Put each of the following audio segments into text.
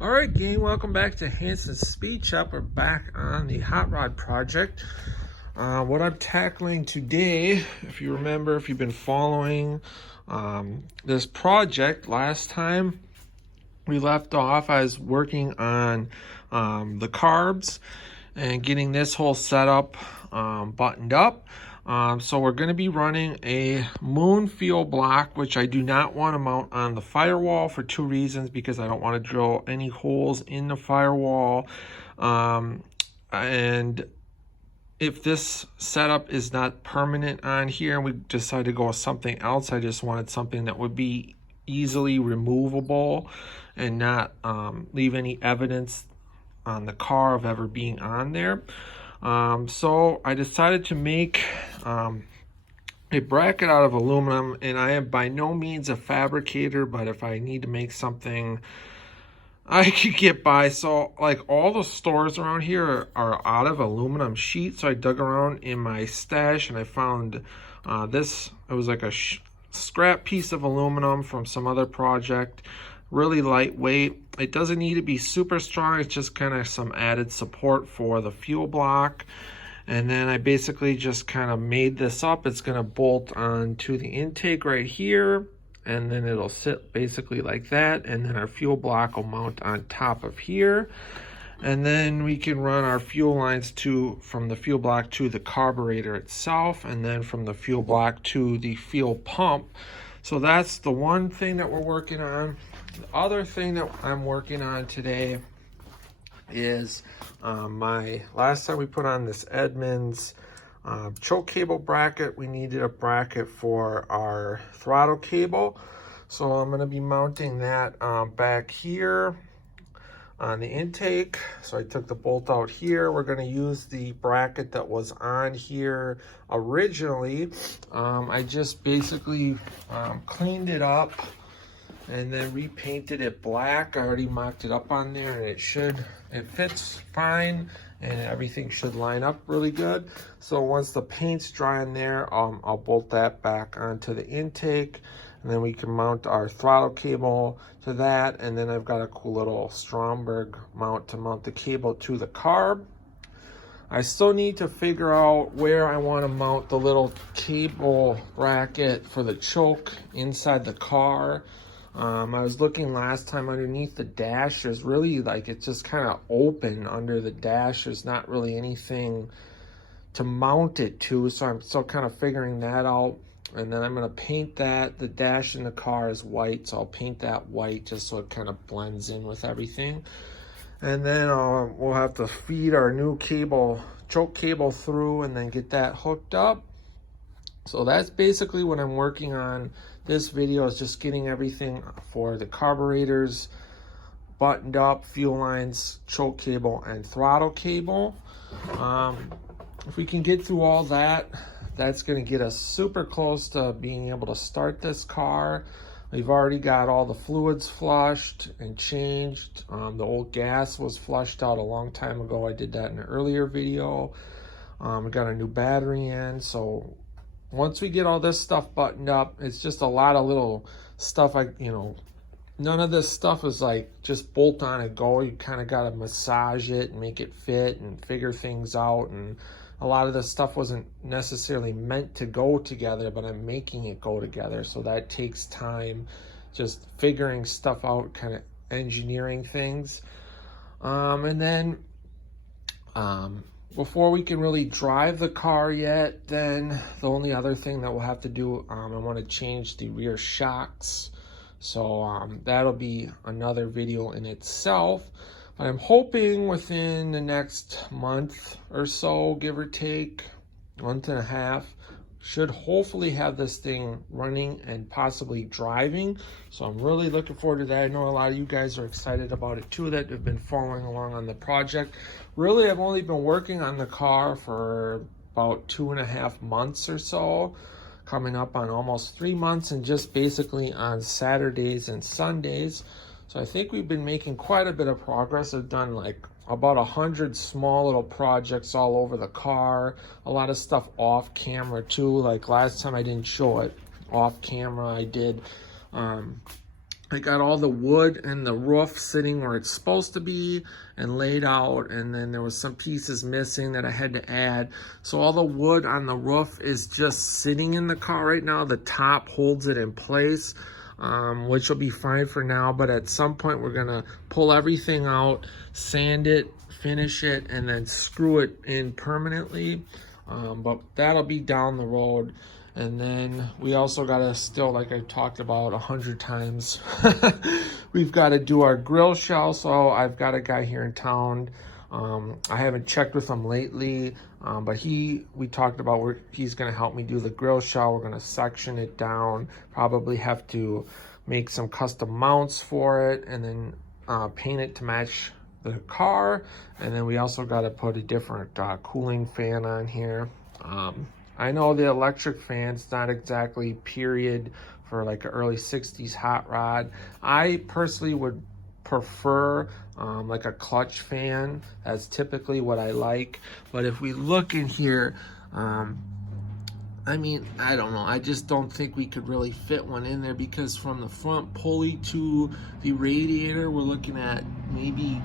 All right, gang, welcome back to Hansens Speed Shop. We're back on the hot rod project. What I'm tackling today, if you remember, if you've been following this project, last time we left off, I was working on the carbs and getting this whole setup buttoned up. So we're going to be running a moon fuel block, which I do not want to mount on the firewall for two reasons, because I don't want to drill any holes in the firewall. And if this setup is not permanent on here and we decide to go with something else, I just wanted something that would be easily removable and not leave any evidence on the car of ever being on there. So I decided to make a bracket out of aluminum, and I am by no means a fabricator, but if I need to make something, I could get by. So like all the stores around here are out of aluminum sheet, so I dug around in my stash and I found this. It was like a scrap piece of aluminum from some other project, really lightweight. It doesn't need to be super strong, it's just kind of some added support for the fuel block. And then I basically just kind of made this up. It's going to bolt onto the intake right here, and then it'll sit basically like that, and then our fuel block will mount on top of here, and then we can run our fuel lines from the fuel block to the carburetor itself, and then from the fuel block to the fuel pump. So that's the one thing that we're working on. The other thing that I'm working on today is my last time we put on this Edmunds choke cable bracket, we needed a bracket for our throttle cable. So I'm going to be mounting that back here on the intake. So I took the bolt out here. We're going to use the bracket that was on here originally. I just basically cleaned it up and then repainted it black. I already mocked it up on there, and it fits fine, and everything should line up really good. So once the paint's dry in there, I'll bolt that back onto the intake, and then we can mount our throttle cable to that. And then I've got a cool little Stromberg mount to mount the cable to the carb. I still need to figure out where I want to mount the little cable bracket for the choke inside the car. I was looking last time underneath the dash. There's really, like, it's just kind of open under the dash. There's not really anything to mount it to, so I'm still kind of figuring that out. And then I'm going to paint that. The dash in the car is white, so I'll paint that white just so it kind of blends in with everything. And then we'll have to feed our new choke cable through, and then get that hooked up. So that's basically what I'm working on. This video is just getting everything for the carburetors buttoned up, fuel lines, choke cable, and throttle cable. If we can get through all that, that's going to get us super close to being able to start this car. We've already got all the fluids flushed and changed. The old gas was flushed out a long time ago. I did that in an earlier video. We got a new battery in, so once we get all this stuff buttoned up, it's just a lot of little stuff. None of this stuff is like just bolt on and go. You kind of got to massage it and make it fit and figure things out. And a lot of this stuff wasn't necessarily meant to go together, but I'm making it go together. So that takes time, just figuring stuff out, kind of engineering things. And then before we can really drive the car yet, then the only other thing that we'll have to do, I want to change the rear shocks. So that'll be another video in itself. But I'm hoping within the next month or so, give or take, month and a half, should hopefully have this thing running and possibly driving. So I'm really looking forward to that. I know a lot of you guys are excited about it too, that have been following along on the project. Really, I've only been working on the car for about 2.5 months or so, coming up on almost 3 months, and just basically on Saturdays and Sundays. So I think we've been making quite a bit of progress. I've done like about 100 small little projects all over the car. A lot of stuff off camera too. Like last time I didn't show it off camera. I I got all the wood and the roof sitting where it's supposed to be and laid out, and then there was some pieces missing that I had to add. So all the wood on the roof is just sitting in the car right now. The top holds it in place, which will be fine for now, but at some point we're gonna pull everything out, sand it, finish it, and then screw it in permanently. But that'll be down the road. And then we also got to still, like I talked about 100 times, we've got to do our grill shell. So I've got a guy here in town. I haven't checked with him lately, but we talked about where he's going to help me do the grill shell. We're going to section it down, probably have to make some custom mounts for it, and then paint it to match the car. And then we also got to put a different cooling fan on here. I know the electric fan's not exactly period for like an early 60s hot rod. I personally would prefer like a clutch fan. That's typically what I like. But if we look in here, I mean, I don't know. I just don't think we could really fit one in there, because from the front pulley to the radiator, we're looking at maybe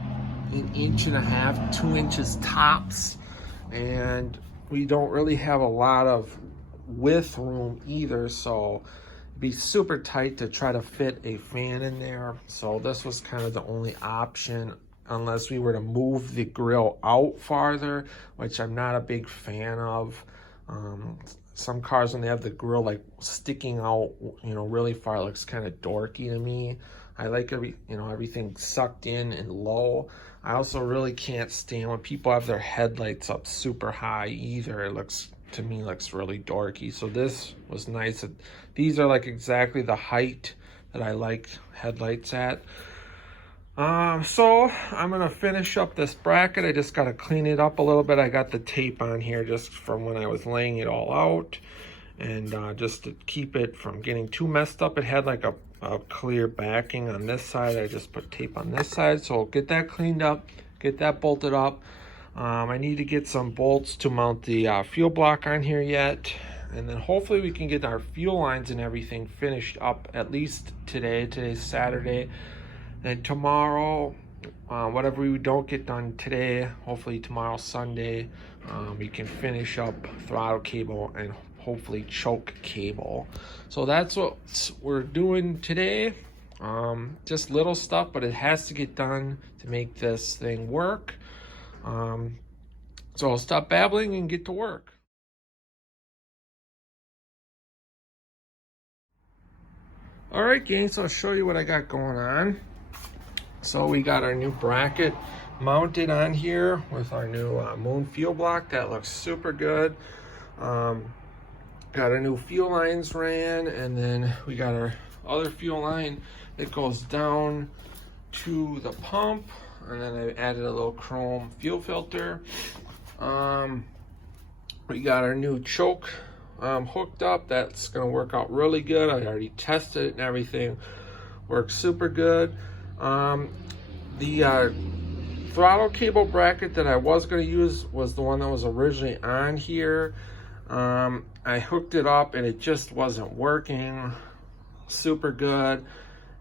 1.5 inches, 2 inches tops. And we don't really have a lot of width room either, so it'd be super tight to try to fit a fan in there. So this was kind of the only option, unless we were to move the grill out farther, which I'm not a big fan of. Some cars, when they have the grill like sticking out, you know, really far, it looks kind of dorky to me. I like everything sucked in and low. I also really can't stand when people have their headlights up super high either. It looks, to me, looks really dorky. So this was nice. These are like exactly the height that I like headlights at. So I'm gonna finish up this bracket. I just gotta clean it up a little bit. I got the tape on here just from when I was laying it all out, and just to keep it from getting too messed up. It had like a clear backing on this side. I just put tape on this side, so I'll get that cleaned up, get that bolted up. I need to get some bolts to mount the fuel block on here yet, and then hopefully we can get our fuel lines and everything finished up at least today. Today's Saturday, and tomorrow, whatever we don't get done today, hopefully tomorrow, Sunday, we can finish up throttle cable and hopefully choke cable. So that's what we're doing today. Just little stuff, but it has to get done to make this thing work. So I'll stop babbling and get to work. All right, gang, so I'll show you what I got going on. So we got our new bracket mounted on here with our new moon fuel block. That looks super good. Got our new fuel lines ran, and then we got our other fuel line that goes down to the pump, and then I added a little chrome fuel filter. We got our new choke hooked up. That's gonna work out really good. I already tested it and everything. Works super good. The throttle cable bracket that I was gonna use was the one that was originally on here. I hooked it up and it just wasn't working super good,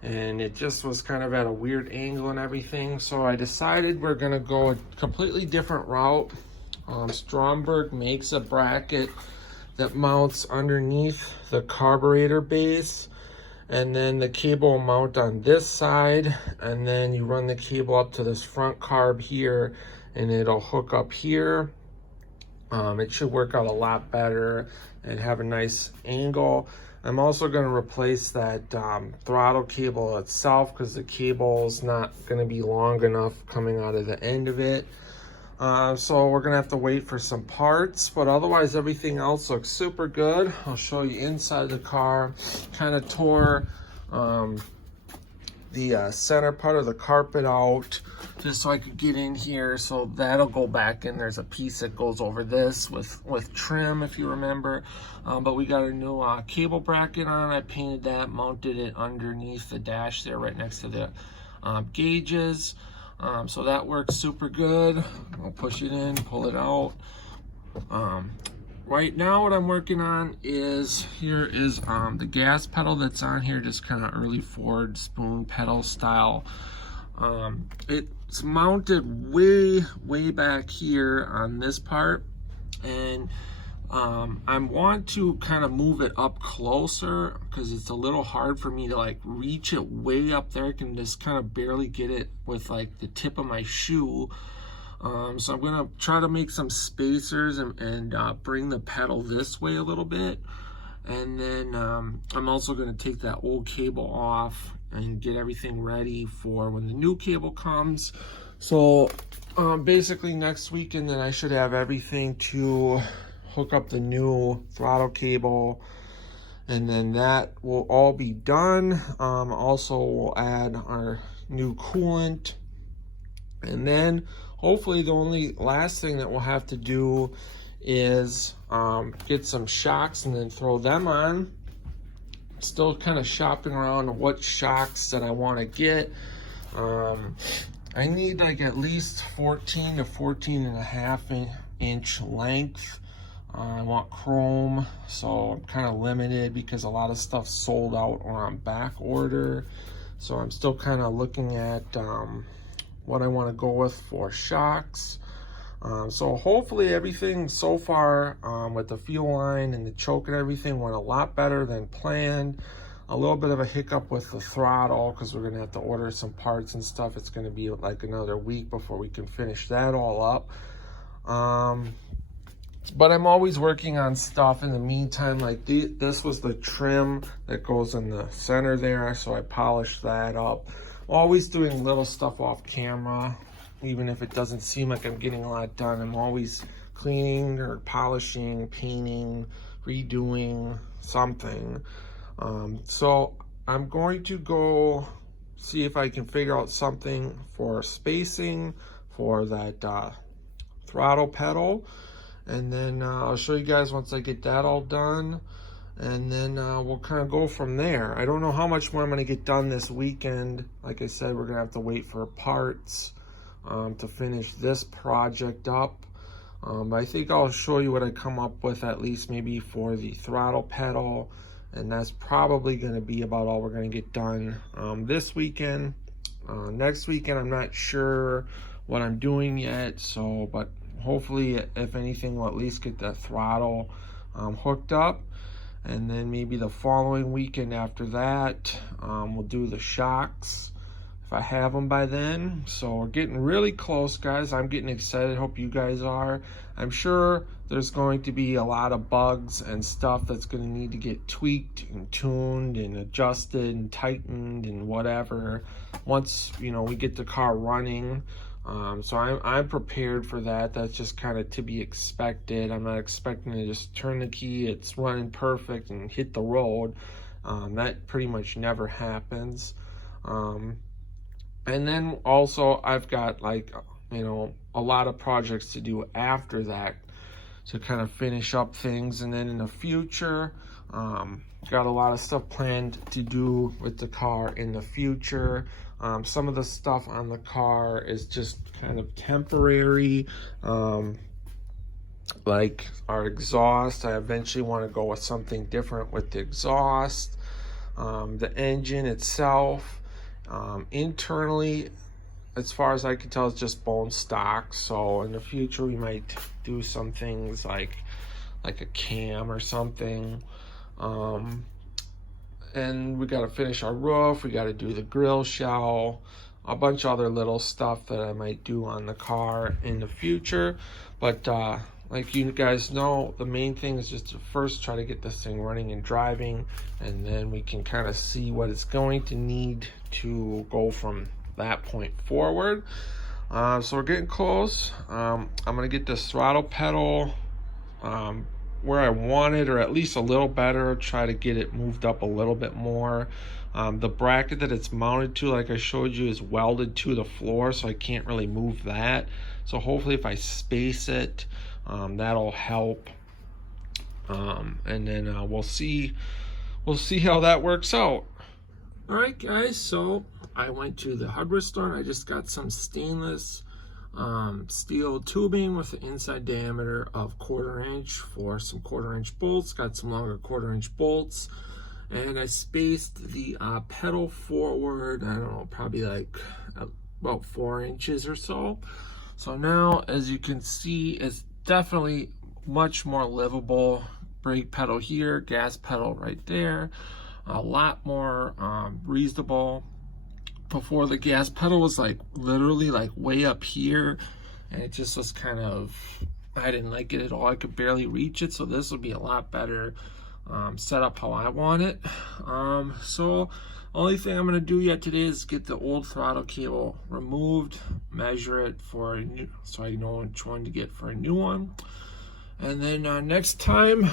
and it just was kind of at a weird angle and everything. So I decided we're gonna go a completely different route. Stromberg makes a bracket that mounts underneath the carburetor base, and then the cable will mount on this side, and then you run the cable up to this front carb here, and it'll hook up here. It should work out a lot better and have a nice angle. I'm also going to replace that throttle cable itself, because the cable is not going to be long enough coming out of the end of it. So we're going to have to wait for some parts, but otherwise everything else looks super good. I'll show you inside the car. Kind of tore the center part of the carpet out just so I could get in here, so that'll go back in. There's a piece that goes over this with trim, if you remember. But we got a new cable bracket on. I painted that, mounted it underneath the dash there, right next to the gauges. So that works super good. I'll push it in, pull it out. right now what I'm working on is, here is the gas pedal that's on here, just kind of early Ford spoon pedal style. It's mounted way back here on this part, and I want to kind of move it up closer because it's a little hard for me to like reach it way up there. I can just kind of barely get it with like the tip of my shoe. So I'm gonna try to make some spacers and bring the pedal this way a little bit. And then I'm also gonna take that old cable off and get everything ready for when the new cable comes. So basically next weekend then I should have everything to hook up the new throttle cable, and then that will all be done. Also we'll add our new coolant, and then hopefully the only last thing that we'll have to do is get some shocks and then throw them on. Still kind of shopping around what shocks that I want to get. I need like at least 14 to 14 and a half inch length. I want chrome, so I'm kind of limited because a lot of stuff sold out or on back order. So I'm still kind of looking at what I want to go with for shocks. So hopefully everything so far with the fuel line and the choke and everything went a lot better than planned. A little bit of a hiccup with the throttle because we're gonna have to order some parts and stuff. It's gonna be like another week before we can finish that all up. But I'm always working on stuff in the meantime. Like this was the trim that goes in the center there, so I polished that up. Always doing little stuff off camera, even if it doesn't seem like I'm getting a lot done. I'm always cleaning or polishing, painting, redoing something. So I'm going to go see if I can figure out something for spacing for that throttle pedal, and then I'll show you guys once I get that all done, and then we'll kind of go from there. I don't know how much more I'm going to get done this weekend. Like I said, we're going to have to wait for parts to finish this project up. But I think I'll show you what I come up with, at least maybe for the throttle pedal, and that's probably going to be about all we're going to get done this weekend. Next weekend I'm not sure what I'm doing yet, so but hopefully if anything we'll at least get that throttle hooked up, and then maybe the following weekend after that we'll do the shocks if I have them by then. So we're getting really close, guys. I'm getting excited. Hope you guys are. I'm sure there's going to be a lot of bugs and stuff that's going to need to get tweaked and tuned and adjusted and tightened and whatever once, you know, we get the car running. So I'm prepared for that. That's just kind of to be expected. I'm not expecting to just turn the key, it's running perfect, and hit the road. That pretty much never happens. And then also I've got, like, you know, a lot of projects to do after that to kind of finish up things. And then in the future, got a lot of stuff planned to do with the car in the future. Some of the stuff on the car is just kind of temporary, like our exhaust. I eventually want to go with something different with the exhaust. The engine itself, internally, as far as I can tell, it's just bone stock. So in the future we might do some things like a cam or something. And we got to finish our roof, we got to do the grill shell, a bunch of other little stuff that I might do on the car in the future. But like you guys know, the main thing is just to first try to get this thing running and driving, and then we can kind of see what it's going to need to go from that point forward. So we're getting close. I'm gonna get this throttle pedal where I want it, or at least a little better. Try to get it moved up a little bit more. The bracket that it's mounted to, like I showed you, is welded to the floor, so I can't really move that. So hopefully if I space it, that'll help. And then we'll see how that works out. All right, guys, so I went to the hardware store and I just got some stainless steel tubing with an inside diameter of 1/4 inch for some 1/4 inch bolts. Got some longer 1/4 inch bolts, and I spaced the pedal forward, I don't know, probably like about 4 inches or so. So now, as you can see, it's definitely much more livable. Brake pedal here, gas pedal right there, a lot more reasonable. Before, the gas pedal was like literally like way up here, and it just was kind of, I didn't like it at all. I could barely reach it, so this would be a lot better set up how I want it. So only thing I'm going to do yet today is get the old throttle cable removed, measure it for a new, so I know which one to get for a new one. And then next time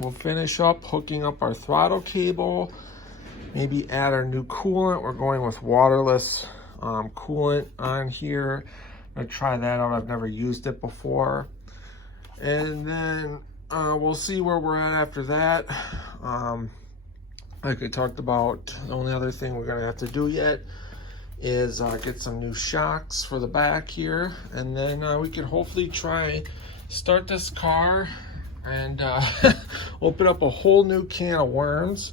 we'll finish up hooking up our throttle cable, maybe add our new coolant. We're going with waterless coolant on here. I'm gonna try that out. I've never used it before. And then we'll see where we're at after that. Like I talked about, the only other thing we're gonna have to do yet is get some new shocks for the back here, and then we can hopefully try start this car and open up a whole new can of worms.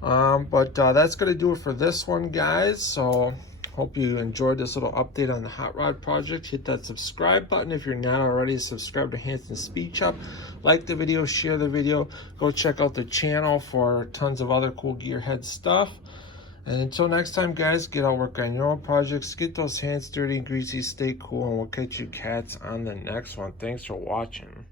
But that's going to do it for this one, guys. So hope you enjoyed this little update on the hot rod project. Hit that subscribe button if you're not already subscribed to Hansens Speed Shop. Like the video, share the video. Go check out the channel for tons of other cool gearhead stuff. And until next time, guys, get out, work on your own projects, get those hands dirty and greasy, stay cool, and we'll catch you cats on the next one. Thanks for watching.